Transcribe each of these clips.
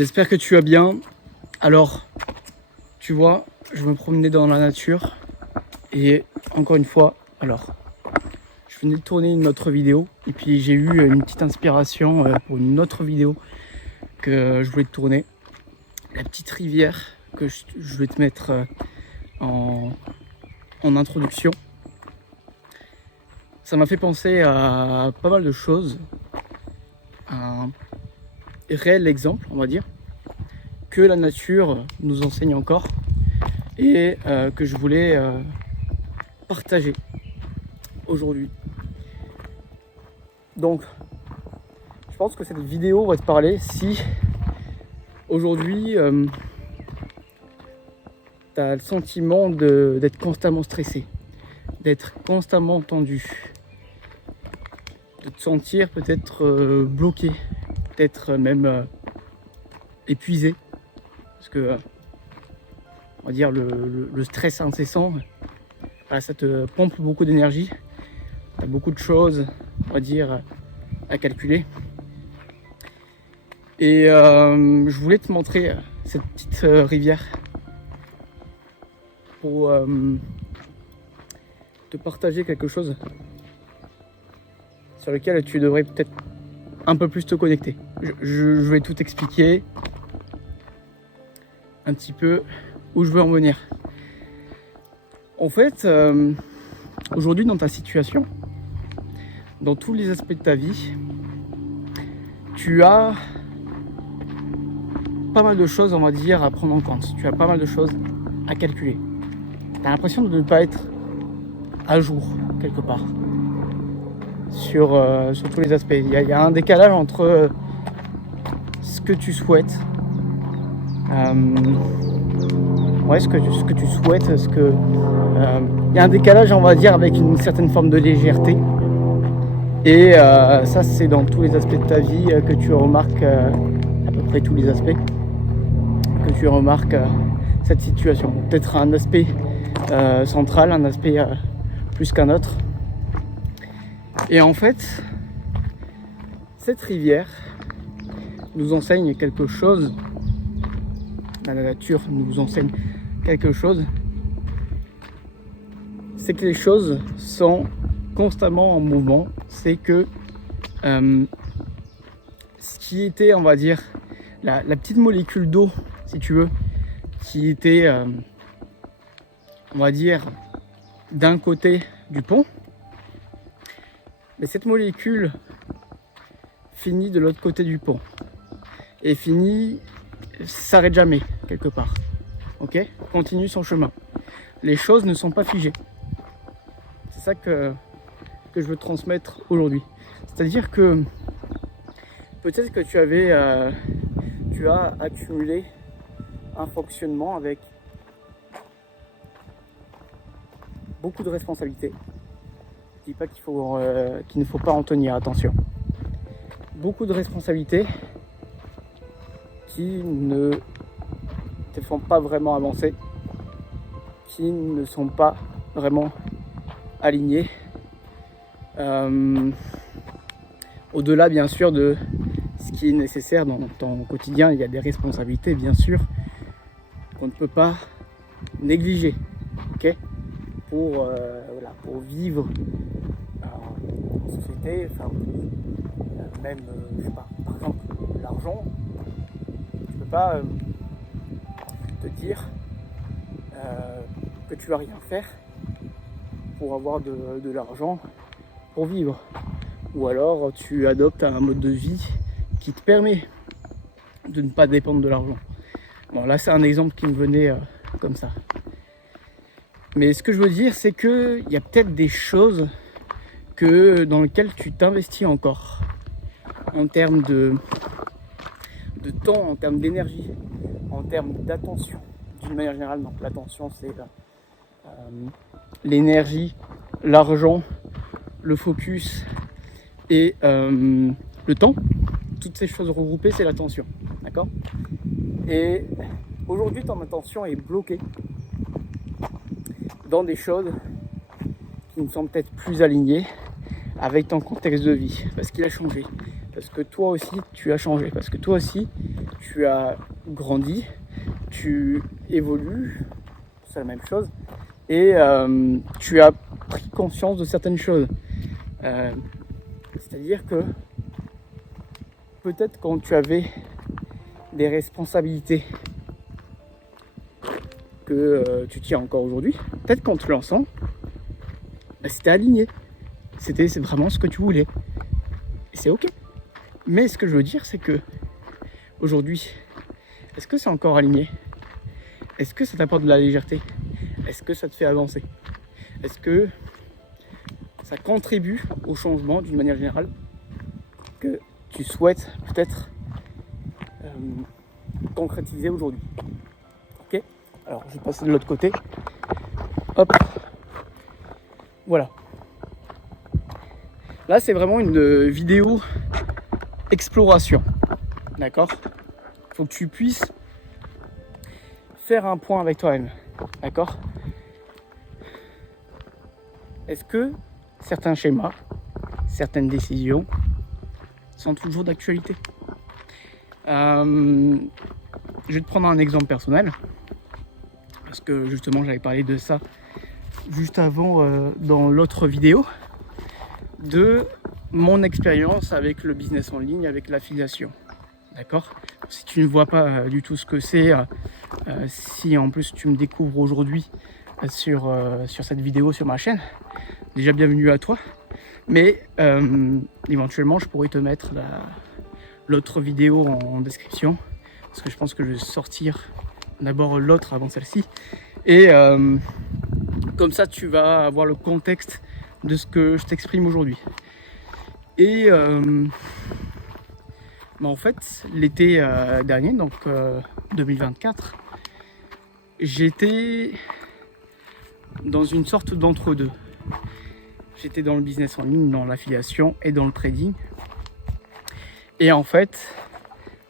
J'espère que tu vas bien. Alors, tu vois, je me promenais dans la nature et encore une fois, je venais de tourner une autre vidéo et puis j'ai eu une petite inspiration pour une autre vidéo que je voulais te tourner. La petite rivière que je vais te mettre en introduction. Ça m'a fait penser à pas mal de choses. Un réel exemple, on va dire, que la nature nous enseigne encore et que je voulais partager aujourd'hui. Donc, je pense que cette vidéo va te parler si aujourd'hui tu as le sentiment d'être constamment stressé, d'être constamment tendu, de te sentir peut-être bloqué, peut-être même épuisé, parce que on va dire le stress incessant, ça te pompe beaucoup d'énergie, tu as beaucoup de choses, on va dire, à calculer. Et je voulais te montrer cette petite rivière pour te partager quelque chose sur lequel tu devrais peut-être un peu plus te connecter. Je vais tout expliquer un petit peu où je veux en venir. En fait, aujourd'hui dans ta situation, dans tous les aspects de ta vie, tu as pas mal de choses, on va dire, à prendre en compte. Tu as pas mal de choses à calculer. Tu as l'impression de ne pas être à jour quelque part sur tous les aspects. Il y a un décalage entre ce que tu souhaites, ce que tu souhaites, il y a un décalage, on va dire, avec une certaine forme de légèreté. Et ça, c'est dans tous les aspects de ta vie que tu remarques, à peu près tous les aspects, que tu remarques cette situation. Peut-être un aspect central, un aspect plus qu'un autre. Et en fait, cette rivière nous enseigne quelque chose, la nature nous enseigne quelque chose, c'est que les choses sont constamment en mouvement. C'est que ce qui était, on va dire, la petite molécule d'eau, si tu veux, qui était, on va dire, d'un côté du pont, mais cette molécule finit de l'autre côté du pont et s'arrête jamais quelque part. Ok, continue son chemin. Les choses ne sont pas figées. C'est ça que je veux transmettre aujourd'hui. C'est-à-dire que peut-être que tu as accumulé un fonctionnement avec beaucoup de responsabilités. Je dis pas qu'il ne faut pas en tenir, attention. Beaucoup de responsabilités qui ne te font pas vraiment avancer, qui ne sont pas vraiment alignées. Au-delà bien sûr de ce qui est nécessaire dans ton quotidien, il y a des responsabilités bien sûr qu'on ne peut pas négliger, ok, pour vivre en société, même je sais pas, par exemple l'argent, tu peux pas te dire que tu vas rien faire pour avoir de l'argent pour vivre, ou alors tu adoptes un mode de vie qui te permet de ne pas dépendre de l'argent. Bon, là c'est un exemple qui me venait comme ça, mais ce que je veux dire, c'est que il y a peut-être des choses dans lesquelles tu t'investis encore en termes de temps, en termes d'énergie, en termes d'attention d'une manière générale. Donc l'attention, c'est l'énergie, l'argent, le focus et le temps. Toutes ces choses regroupées, c'est l'attention, d'accord? Et aujourd'hui, ton attention est bloquée dans des choses qui ne sont peut-être plus alignées avec ton contexte de vie, parce qu'il a changé, parce que toi aussi tu as changé, parce que toi aussi tu as grandi, tu évolues, c'est la même chose, et tu as pris conscience de certaines choses. C'est-à-dire que peut-être quand tu avais des responsabilités que tu tiens encore aujourd'hui, peut-être qu'en te lançant, c'était aligné. C'est vraiment ce que tu voulais. Et c'est ok. Mais ce que je veux dire, c'est que aujourd'hui, est-ce que c'est encore aligné? Est-ce que ça t'apporte de la légèreté? Est-ce que ça te fait avancer? Est-ce que ça contribue au changement d'une manière générale que tu souhaites peut-être concrétiser aujourd'hui? Ok? Alors je vais passer de l'autre côté. Hop. Voilà. Là c'est vraiment une vidéo exploration. D'accord? Il faut que tu puisses faire un point avec toi-même. D'accord? Est-ce que certains schémas, certaines décisions sont toujours d'actualité? Je vais te prendre un exemple personnel, parce que justement j'avais parlé de ça juste avant dans l'autre vidéo, de mon expérience avec le business en ligne, avec l'affiliation. D'accord? Si tu ne vois pas du tout ce que c'est, si en plus tu me découvres aujourd'hui sur cette vidéo sur ma chaîne, déjà bienvenue à toi. Mais éventuellement je pourrais te mettre l'autre vidéo en description, parce que je pense que je vais sortir d'abord l'autre avant celle-ci, et comme ça tu vas avoir le contexte de ce que je t'exprime aujourd'hui. Et en fait l'été dernier, donc 2024, j'étais dans une sorte d'entre-deux. J'étais dans le business en ligne, dans l'affiliation et dans le trading. Et en fait,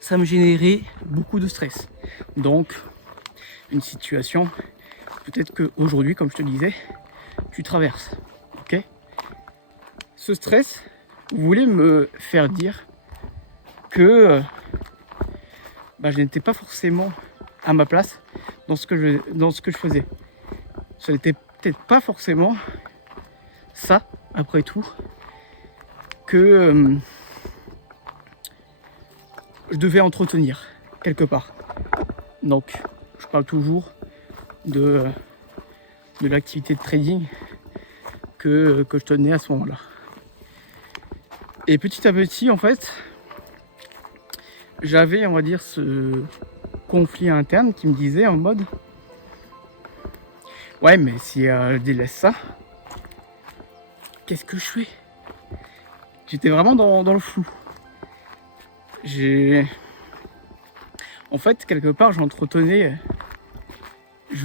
ça me générait beaucoup de stress. Donc, une situation, peut-être qu'aujourd'hui, comme je te disais, tu traverses. Ok? Ce stress voulait me faire dire que je n'étais pas forcément à ma place dans ce que je faisais. Ce n'était peut-être pas forcément ça, après tout, que je devais entretenir quelque part. Donc je parle toujours de l'activité de trading que je tenais à ce moment-là. Et petit à petit, en fait, j'avais, on va dire, ce conflit interne qui me disait en mode ouais, mais si je délaisse ça, qu'est-ce que je fais? J'étais vraiment dans le flou. En fait, quelque part, je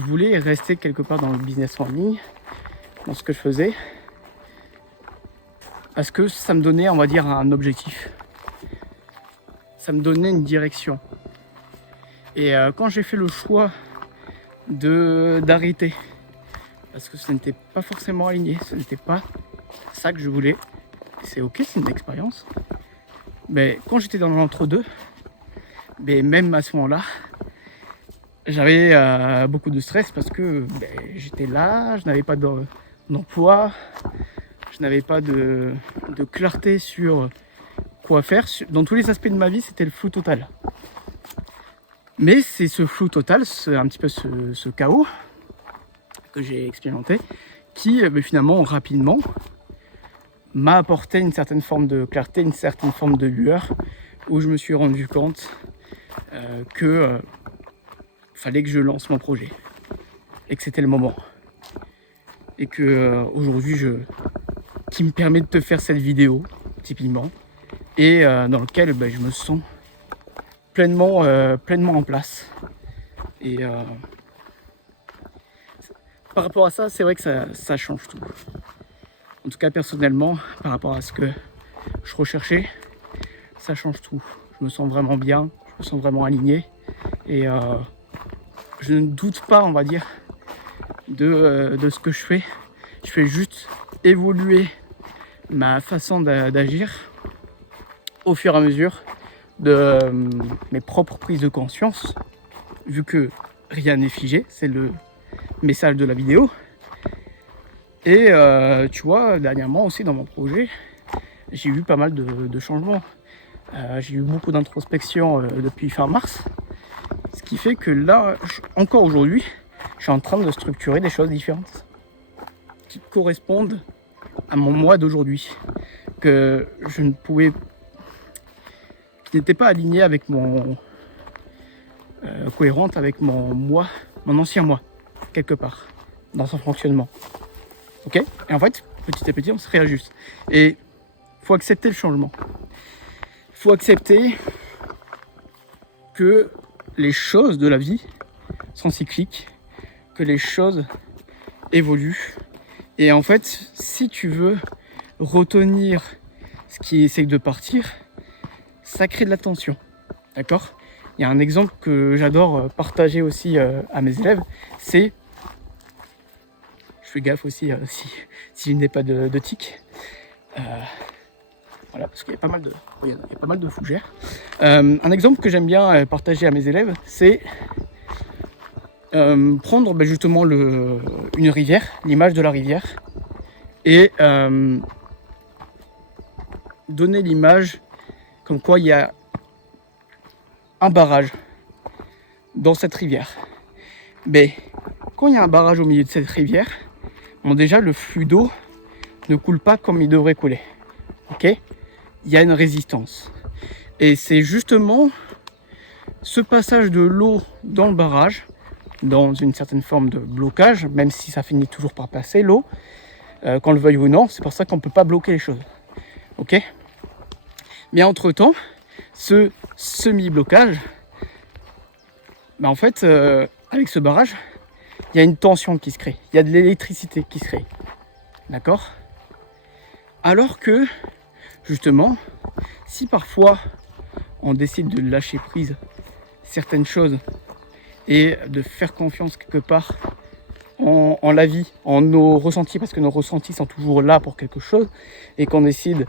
voulais rester quelque part dans le business en ligne, dans ce que je faisais, parce que ça me donnait, on va dire, un objectif. Ça me donnait une direction. Et quand j'ai fait le choix d'arrêter, parce que ce n'était pas forcément aligné, ce n'était pas ça que je voulais, c'est ok, c'est une expérience. Mais quand j'étais dans l'entre-deux, même à ce moment-là, j'avais beaucoup de stress parce que j'étais là, je n'avais pas d'emploi, je n'avais pas de clarté sur quoi faire. Dans tous les aspects de ma vie, c'était le flou total. Mais c'est ce flou total, c'est un petit peu ce chaos que j'ai expérimenté, qui finalement rapidement m'a apporté une certaine forme de clarté, une certaine forme de lueur, où je me suis rendu compte que fallait que je lance mon projet et que c'était le moment, et que aujourd'hui qui me permet de te faire cette vidéo typiquement, et dans lequel je me sens pleinement en place. Et par rapport à ça, c'est vrai que ça change tout. En tout cas, personnellement, par rapport à ce que je recherchais, ça change tout. Je me sens vraiment bien, je me sens vraiment aligné, et je ne doute pas, on va dire, de ce que je fais. Je fais juste évoluer ma façon d'agir au fur et à mesure de mes propres prises de conscience, vu que rien n'est figé, c'est le message de la vidéo. Et tu vois, dernièrement aussi dans mon projet, j'ai eu pas mal de changements. J'ai eu beaucoup d'introspection depuis fin mars, ce qui fait que là, encore aujourd'hui, je suis en train de structurer des choses différentes qui correspondent à mon moi d'aujourd'hui, que je ne pouvais, qui n'était pas aligné avec mon cohérente avec mon moi, mon ancien moi, quelque part, dans son fonctionnement. Ok. Et en fait, petit à petit, on se réajuste. Et faut accepter le changement. Faut accepter que les choses de la vie sont cycliques, que les choses évoluent. Et en fait, si tu veux retenir ce qui essaie de partir, ça crée de la tension. D'accord ? Il y a un exemple que j'adore partager aussi à mes élèves, c'est... Je fais gaffe aussi si je n'ai pas de tics. Voilà, parce qu'il y a pas mal de fougères. Un exemple que j'aime bien partager à mes élèves, c'est prendre justement une rivière, l'image de la rivière, et donner l'image comme quoi il y a un barrage dans cette rivière. Mais quand il y a un barrage au milieu de cette rivière, bon, déjà le flux d'eau ne coule pas comme il devrait couler. Ok ? Il y a une résistance. Et c'est justement ce passage de l'eau dans le barrage, dans une certaine forme de blocage, même si ça finit toujours par passer l'eau, qu'on le veuille ou non, c'est pour ça qu'on ne peut pas bloquer les choses. Ok ? Mais entre-temps, ce semi-blocage, en fait, avec ce barrage, il y a une tension qui se crée, il y a de l'électricité qui se crée. D'accord ? Alors que, justement, si parfois on décide de lâcher prise certaines choses et de faire confiance quelque part en la vie, en nos ressentis, parce que nos ressentis sont toujours là pour quelque chose, et qu'on décide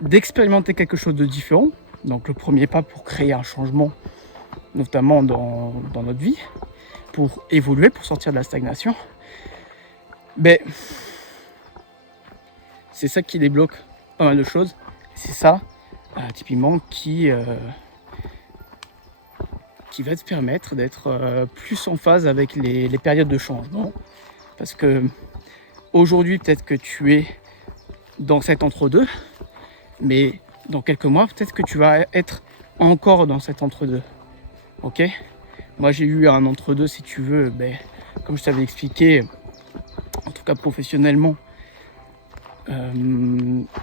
d'expérimenter quelque chose de différent, donc le premier pas pour créer un changement, notamment dans notre vie, pour évoluer, pour sortir de la stagnation, c'est ça qui débloque pas mal de choses. C'est ça, typiquement, qui va te permettre d'être plus en phase avec les périodes de changement. Parce que aujourd'hui, peut-être que tu es dans cet entre-deux, mais dans quelques mois, peut-être que tu vas être encore dans cet entre-deux. Ok ? Moi, j'ai eu un entre-deux, si tu veux, comme je t'avais expliqué, en tout cas professionnellement,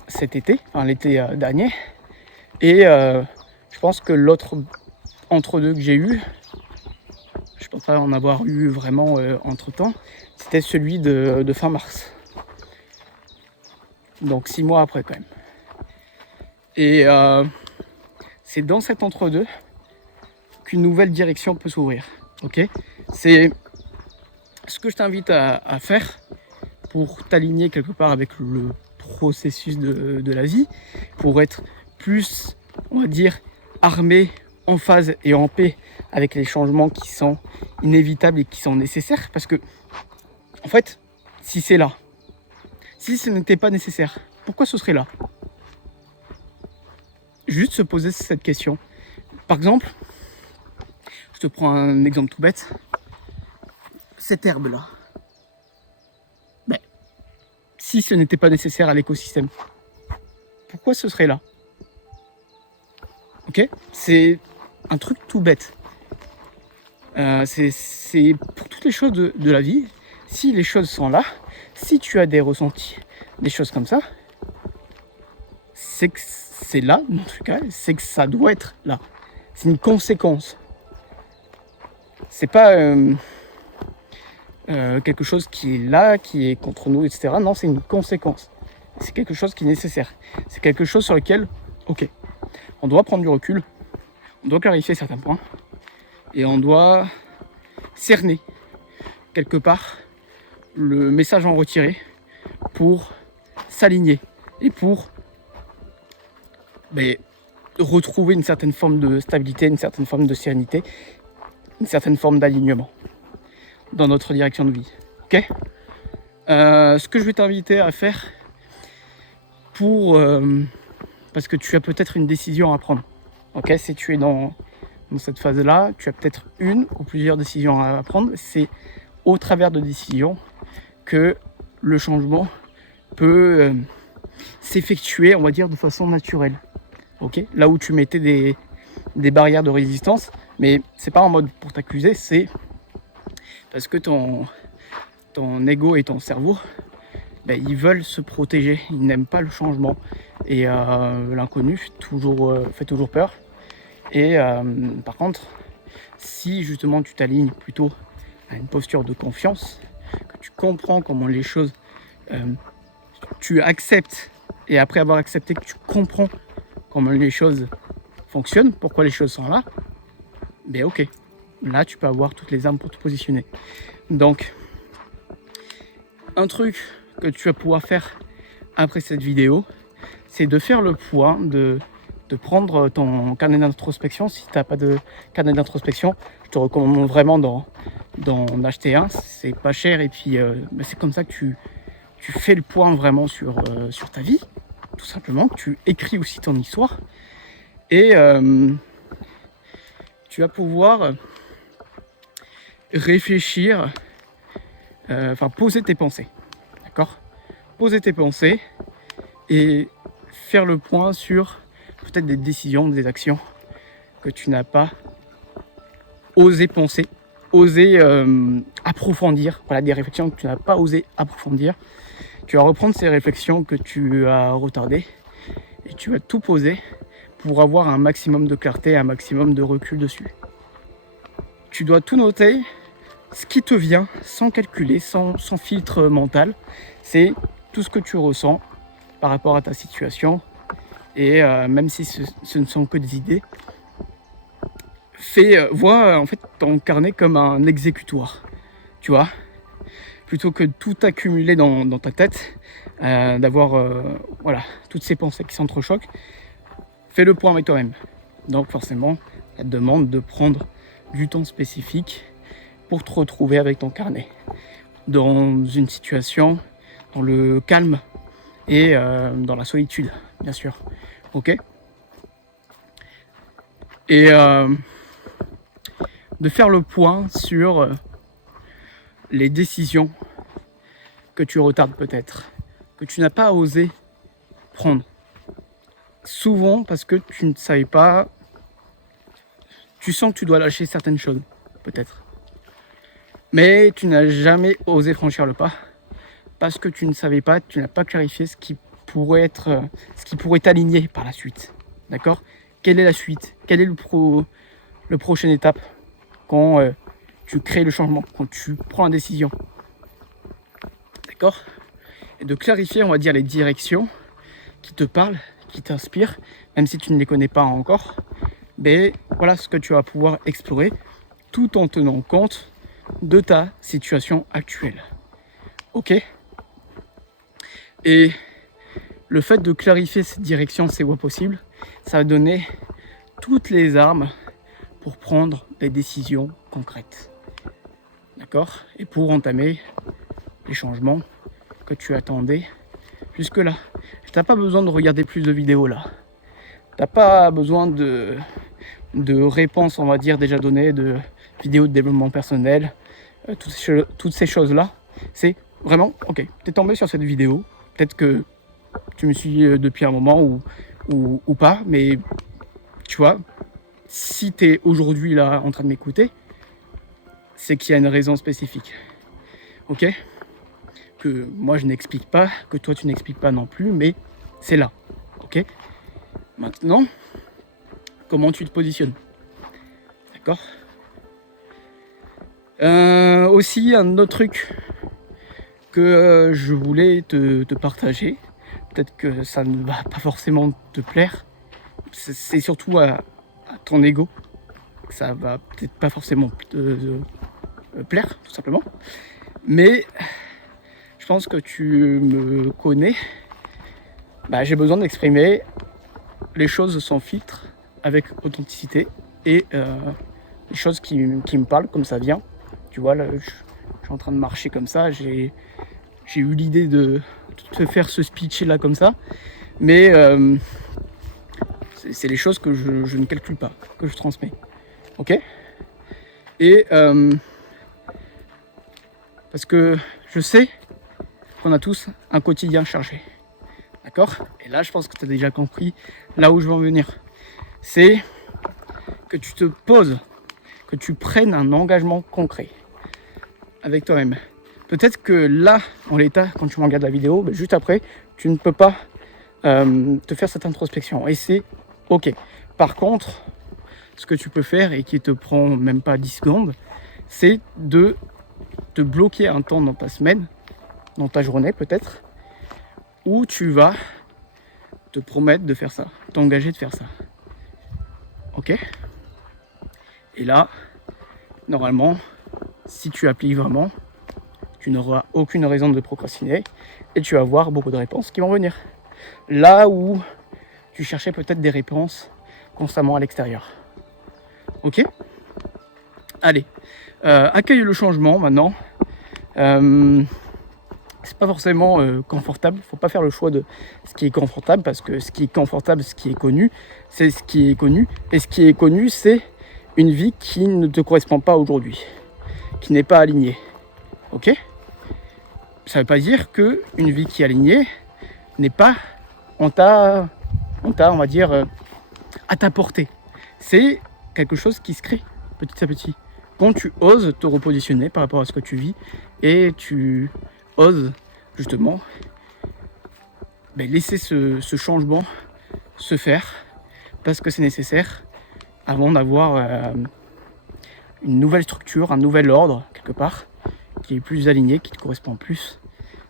cet été, enfin l'été dernier. Et je pense que l'autre entre-deux que j'ai eu, je ne pense pas en avoir eu vraiment entre-temps, c'était celui de fin mars. Donc 6 mois après quand même. Et c'est dans cet entre-deux qu'une nouvelle direction peut s'ouvrir. Ok ? C'est ce que je t'invite à faire pour t'aligner quelque part avec le processus de la vie, pour être plus, on va dire, armé, en phase et en paix avec les changements qui sont inévitables et qui sont nécessaires. Parce que, en fait, si c'est là, si ce n'était pas nécessaire, pourquoi ce serait là ? Juste se poser cette question. Par exemple, je te prends un exemple tout bête. Cette herbe-là, si ce n'était pas nécessaire à l'écosystème, pourquoi ce serait là ? Ok ? C'est un truc tout bête. C'est pour toutes les choses de la vie. Si les choses sont là, si tu as des ressentis, des choses comme ça, c'est que c'est là, en tout cas, c'est que ça doit être là. C'est une conséquence. C'est pas quelque chose qui est là, qui est contre nous, etc. Non, c'est une conséquence. C'est quelque chose qui est nécessaire. C'est quelque chose sur lequel, ok, on doit prendre du recul, on doit clarifier certains points, et on doit cerner quelque part le message en retiré pour s'aligner et pour ben, retrouver une certaine forme de stabilité, une certaine forme de sérénité, une certaine forme d'alignement dans notre direction de vie. Ok. Ce que je vais t'inviter à faire parce que tu as peut-être une décision à prendre. Ok, si tu es dans cette phase-là, tu as peut-être une ou plusieurs décisions à prendre. C'est au travers de décisions que le changement peut s'effectuer, on va dire, de façon naturelle. Ok, là où tu mettais des barrières de résistance, mais c'est pas en mode pour t'accuser, c'est parce que ton ego et ton cerveau, ben, ils veulent se protéger, ils n'aiment pas le changement et l'inconnu fait toujours peur. Et par contre, si justement tu t'alignes plutôt à une posture de confiance, que tu comprends comment les choses, tu acceptes, et après avoir accepté que tu comprends comment les choses fonctionnent, pourquoi les choses sont là, ben ok, là tu peux avoir toutes les armes pour te positionner. Donc, un truc que tu vas pouvoir faire après cette vidéo, c'est de faire le point, de prendre ton carnet d'introspection. Si tu n'as pas de carnet d'introspection, je te recommande vraiment d'en acheter un. C'est pas cher et puis c'est comme ça que tu fais le point vraiment sur ta vie, tout simplement. Tu écris aussi ton histoire et tu vas pouvoir réfléchir, poser tes pensées, d'accord ? Poser tes pensées et faire le point sur peut-être des décisions, des actions que tu n'as pas osé penser, osé approfondir, voilà, des réflexions que tu n'as pas osé approfondir. Tu vas reprendre ces réflexions que tu as retardées et tu vas tout poser pour avoir un maximum de clarté, un maximum de recul dessus. Tu dois tout noter, ce qui te vient, sans calculer, sans filtre mental. C'est tout ce que tu ressens par rapport à ta situation. Et même si ce ne sont que des idées, vois en fait ton carnet comme un exécutoire, tu vois, plutôt que tout accumuler dans ta tête, d'avoir toutes ces pensées qui s'entrechoquent. Fais le point avec toi-même. Donc forcément, ça te demande de prendre du temps spécifique pour te retrouver avec ton carnet dans une situation, dans le calme et dans la solitude, bien sûr. Ok. Et de faire le point sur les décisions que tu retardes peut-être, que tu n'as pas osé prendre. Souvent parce que tu ne savais pas, tu sens que tu dois lâcher certaines choses, peut-être. Mais tu n'as jamais osé franchir le pas parce que tu ne savais pas, tu n'as pas clarifié ce qui pourrait t'aligner par la suite. D'accord ? Quelle est la suite ? Quelle est le prochaine étape quand tu crées le changement, quand tu prends la décision ? D'accord ? Et de clarifier, on va dire, les directions qui te parlent, qui t'inspirent, même si tu ne les connais pas encore. Mais voilà ce que tu vas pouvoir explorer tout en tenant compte de ta situation actuelle. Ok ? Et le fait de clarifier cette direction, ces voies possibles, ça va donner toutes les armes pour prendre des décisions concrètes. D'accord ? Et pour entamer les changements que tu attendais jusque-là. Tu n'as pas besoin de regarder plus de vidéos là. Tu n'as pas besoin de réponses, on va dire, déjà données, de vidéos de développement personnel, toutes ces choses-là. C'est vraiment, ok, tu es tombé sur cette vidéo, peut-être que tu me suis depuis un moment ou pas, mais tu vois, si tu es aujourd'hui là en train de m'écouter, c'est qu'il y a une raison spécifique. Ok ? Que moi je n'explique pas, que toi tu n'expliques pas non plus, mais c'est là. Ok ? Maintenant, comment tu te positionnes ? D'accord ? Aussi, un autre truc que je voulais te partager, peut-être que ça ne va pas forcément te plaire, c'est surtout à ton ego, ça va peut-être pas forcément te plaire, tout simplement, mais je pense que tu me connais, j'ai besoin d'exprimer les choses sans filtre, avec authenticité, et les choses qui me parlent comme ça vient. Tu vois, là, je suis en train de marcher comme ça, j'ai eu l'idée de te faire ce speech là comme ça, mais c'est les choses que je ne calcule pas, que je transmets. Ok. Et parce que je sais qu'on a tous un quotidien chargé. D'accord. Et là, je pense que tu as déjà compris là où je veux en venir. C'est que tu te poses, que tu prennes un engagement concret avec toi-même. Peut-être que là, en l'état, quand tu regardes la vidéo, juste après, tu ne peux pas te faire cette introspection. Et c'est ok. Par contre, ce que tu peux faire, et qui te prend même pas 10 secondes, c'est de te bloquer un temps dans ta semaine, dans ta journée peut-être, où tu vas te promettre de faire ça, t'engager de faire ça. Ok. Et là, normalement, si tu appliques vraiment, tu n'auras aucune raison de procrastiner et tu vas avoir beaucoup de réponses qui vont venir. Là où tu cherchais peut-être des réponses constamment à l'extérieur. Ok. Allez, accueille le changement maintenant. C'est pas forcément confortable. Faut pas faire le choix de ce qui est confortable, parce que ce qui est confortable, ce qui est connu, c'est ce qui est connu. Et ce qui est connu, c'est une vie qui ne te correspond pas aujourd'hui, qui n'est pas alignée. Ok. Ça veut pas dire que une vie qui est alignée n'est pas on va dire à ta portée. C'est quelque chose qui se crée petit à petit. Quand tu oses te repositionner par rapport à ce que tu vis et tu oses justement laisser ce changement se faire, parce que c'est nécessaire avant d'avoir une nouvelle structure, un nouvel ordre quelque part qui est plus aligné, qui te correspond plus.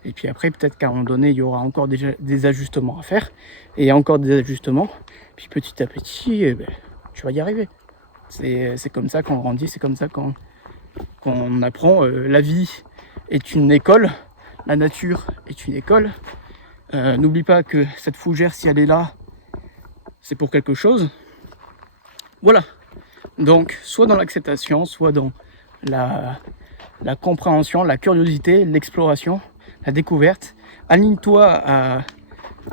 Et puis après, peut-être qu'à un moment donné, il y aura encore des ajustements à faire, et encore des ajustements, puis petit à petit, tu vas y arriver. C'est comme ça qu'on grandit, c'est comme ça qu'on apprend. La vie est une école, la nature est une école. N'oublie pas que cette fougère, si elle est là, c'est pour quelque chose. Voilà. Donc, soit dans l'acceptation, soit dans la compréhension, la curiosité, l'exploration, la découverte. Aligne-toi à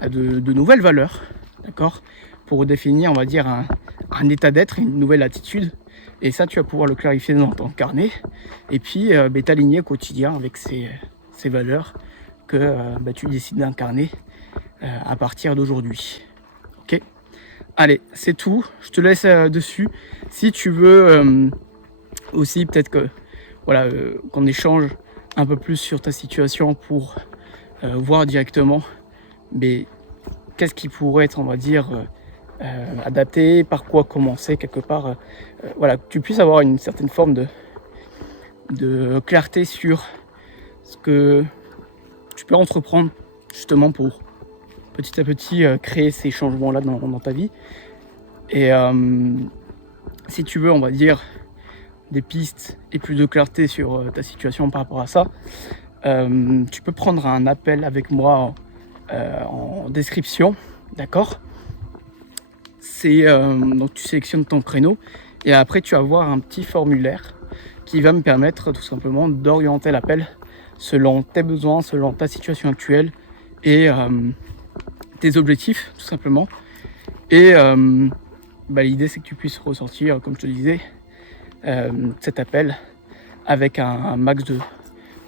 de nouvelles valeurs, d'accord, pour définir, on va dire, un état d'être, une nouvelle attitude. Et ça, tu vas pouvoir le clarifier dans ton carnet. Et puis, t'aligner au quotidien avec ces valeurs que tu décides d'incarner à partir d'aujourd'hui. Ok. Allez, c'est tout. Je te laisse dessus. Si tu veux aussi, peut-être que qu'on échange un peu plus sur ta situation pour voir directement qu'est-ce qui pourrait être, on va dire, adapté, par quoi commencer quelque part. Que tu puisses avoir une certaine forme de clarté sur ce que tu peux entreprendre justement pour petit à petit créer ces changements-là dans ta vie. Et si tu veux, on va dire, des pistes et plus de clarté sur ta situation par rapport à ça, tu peux prendre un appel avec moi en description, d'accord. C'est donc tu sélectionnes ton créneau et après tu vas voir un petit formulaire qui va me permettre tout simplement d'orienter l'appel selon tes besoins, selon ta situation actuelle et tes objectifs tout simplement. Et l'idée c'est que tu puisses ressortir, comme je te disais, cet appel avec un max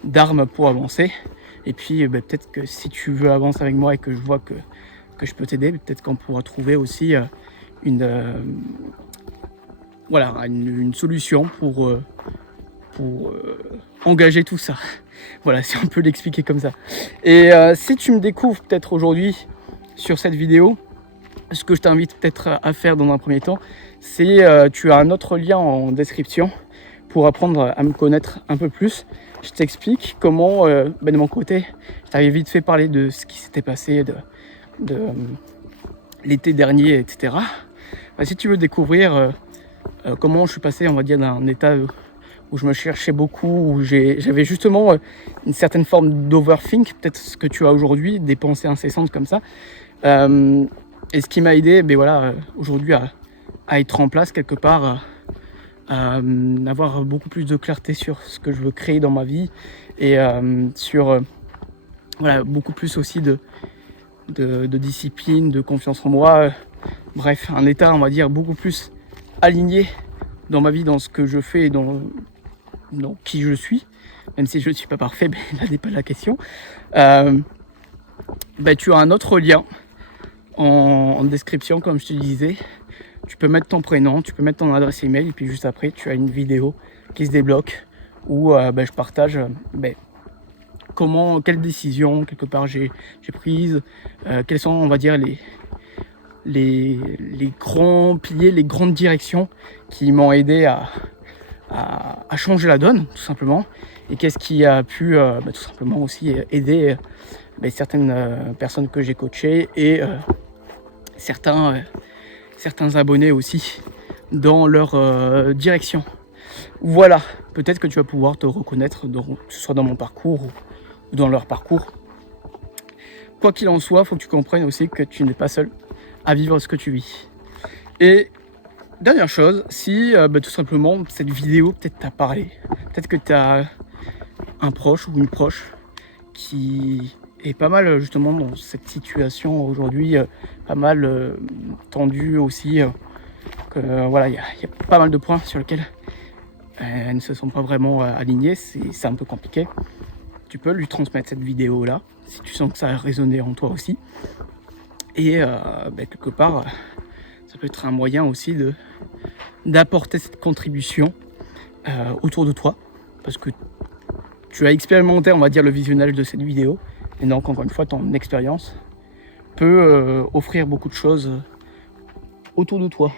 d'armes pour avancer. Et puis peut-être que si tu veux avancer avec moi et que je vois que je peux t'aider, peut-être qu'on pourra trouver aussi une solution pour engager tout ça. Voilà, si on peut l'expliquer comme ça. Et si tu me découvres peut-être aujourd'hui sur cette vidéo, ce que je t'invite peut-être à faire dans un premier temps, c'est tu as un autre lien en description pour apprendre à me connaître un peu plus. Je t'explique comment, de mon côté, je t'avais vite fait parler de ce qui s'était passé de l'été dernier, etc. Si tu veux découvrir comment je suis passé, on va dire, d'un état où je me cherchais beaucoup, où j'avais justement une certaine forme d'overthink, peut-être ce que tu as aujourd'hui, des pensées incessantes comme ça, Et ce qui m'a aidé, ben voilà, aujourd'hui à être en place quelque part, à avoir beaucoup plus de clarté sur ce que je veux créer dans ma vie et sur voilà, beaucoup plus aussi de discipline, de confiance en moi. Bref, un état, on va dire, beaucoup plus aligné dans ma vie, dans ce que je fais et dans qui je suis. Même si je ne suis pas parfait, mais là n'est pas la question. Tu as un autre lien en description, comme je te disais. Tu peux mettre ton prénom, tu peux mettre ton adresse email, et puis juste après, tu as une vidéo qui se débloque où je partage quelles décisions quelque part j'ai prises, quels sont, on va dire, les grands piliers, les grandes directions qui m'ont aidé à changer la donne, tout simplement. Et qu'est-ce qui a pu tout simplement aussi aider certaines personnes que j'ai coachées et certains abonnés aussi dans leur direction. Voilà, peut-être que tu vas pouvoir te reconnaître, que ce soit dans mon parcours ou dans leur parcours. Quoi qu'il en soit, il faut que tu comprennes aussi que tu n'es pas seul à vivre ce que tu vis. Et dernière chose, si tout simplement cette vidéo peut-être t'a parlé, peut-être que tu as un proche ou une proche qui est pas mal justement dans cette situation aujourd'hui, pas mal tendue aussi, voilà, il y a pas mal de points sur lesquels elles ne se sont pas vraiment alignées, c'est un peu compliqué. Tu peux lui transmettre cette vidéo là si tu sens que ça a résonné en toi aussi, et quelque part ça peut être un moyen aussi d'apporter cette contribution autour de toi, parce que tu as expérimenté, on va dire, le visionnage de cette vidéo, et donc encore une fois ton expérience peut offrir beaucoup de choses autour de toi.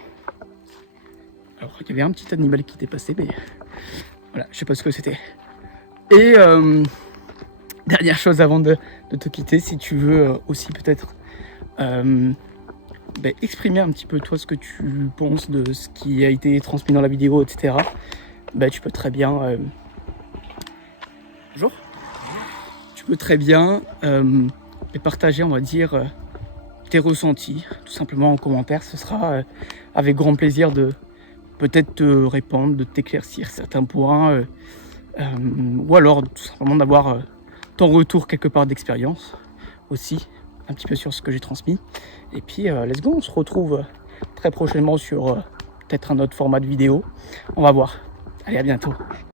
Alors il y avait un petit animal qui était passé, mais voilà, je sais pas ce que c'était. Et dernière chose avant de te quitter, si tu veux aussi peut-être exprimer un petit peu toi ce que tu penses de ce qui a été transmis dans la vidéo, etc. Tu peux très bien bonjour. Tu peux très bien partager, on va dire, tes ressentis, tout simplement en commentaire. Ce sera avec grand plaisir de peut-être te répondre, de t'éclaircir certains points, ou alors tout simplement d'avoir ton retour quelque part d'expérience aussi, un petit peu sur ce que j'ai transmis. Et puis let's go, on se retrouve très prochainement sur peut-être un autre format de vidéo. On va voir. Allez, à bientôt.